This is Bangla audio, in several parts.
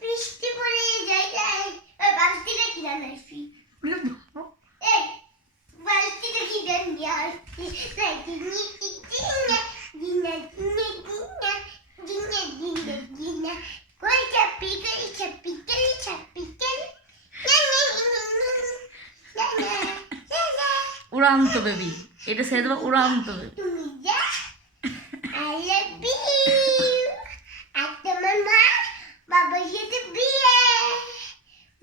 বৃষ্টি পড়ে যায় বালতিটা কি জানাইছি বালতিটা কি জানাইছি উড়ান্ত বেবি, এটা ছেড়ে দেবো। উড়ান্ত বেবি, তুমি যা আই লাভ ইউ। একটা মা বাবার সাথে বিয়ে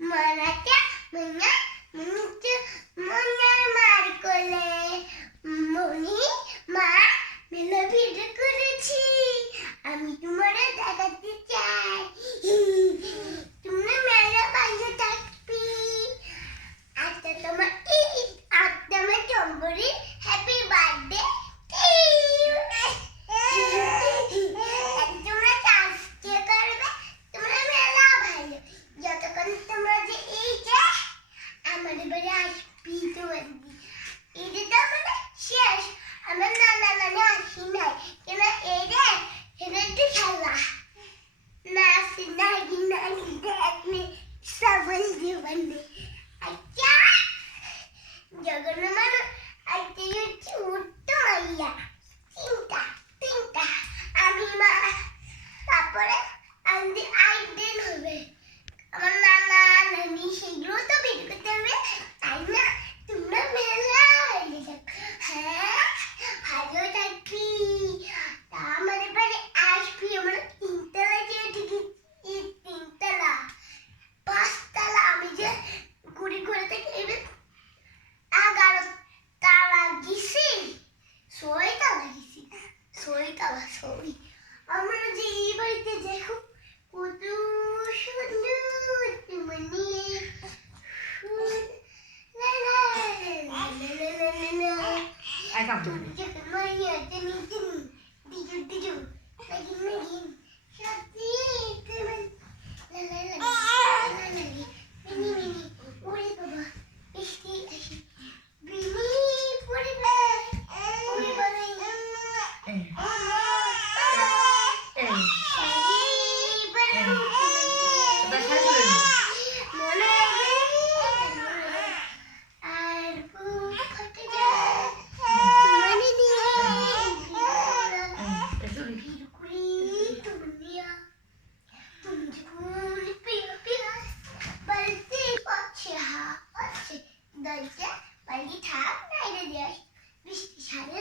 মনাটা মনা মনুতে মনার মার কোলে মনি মা মেলা ভিডিও করেছি আমি তোমারে দেখাতে চাই তুমি মেলা বাইরে থাকবি আচ্ছা তোমার আচ্ছা আমার চম্বরি হ্যাপি বার্থডে তোমরা আজকে করবে তোমরা মেলা ভালো যতক্ষণ তোমরা যে এই যে আমাদের বাড়ি আসবি তোমার ঈদে তো মানে শেষ আমার নানা নানি আসি নাই কেন এই রে এটা একটু খেলা নাচি নাগি নাগি দেখবে সবল জীবনে আচ্ছা জগন মানুষ আজকে হচ্ছে উঠতো মাইয়া তিনটা আমি মা তারপরে আমাদের আইডেন হবে আমার নানা নানি সেগুলো তো বের করতে হবে তাই না তোমরা মেলা হয়ে যাক হ্যাঁ ভালো থাকবি তা আমাদের বাড়ি আসবি আমরা তিনতলা যে তিনতলা পাঁচতলা আমি যে ঘুরে ঘুরে থেকে এবার 11 তালা গেছি ছয়তলা সরি আমরা যে এই বাড়িতে দেখো কত সুন্দর মানে তুমি যখন মাইয়া দিজু নাগিন সত্যি মিনি ওরে বাবা বৃষ্টি আসি বিনি পড়ে ওরে বাবা বৃষ্টি সারে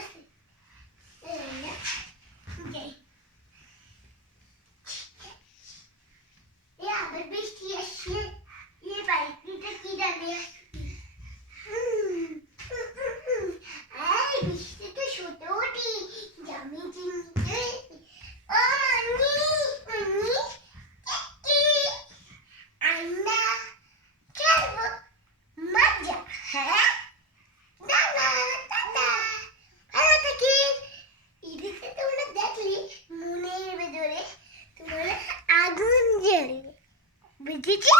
আবার বৃষ্টি আসছে এই বাড়িটা কি জানে বৃষ্টি তো শুতে উঠি জামি চিনতে ও মনি আন্না খেলবো মজা হ্যাঁ দাদা ভালো থাকি এদিকে তোমরা দেখলি মনের ভেতরে তোমার আগুন জ্বলবে বুঝেছি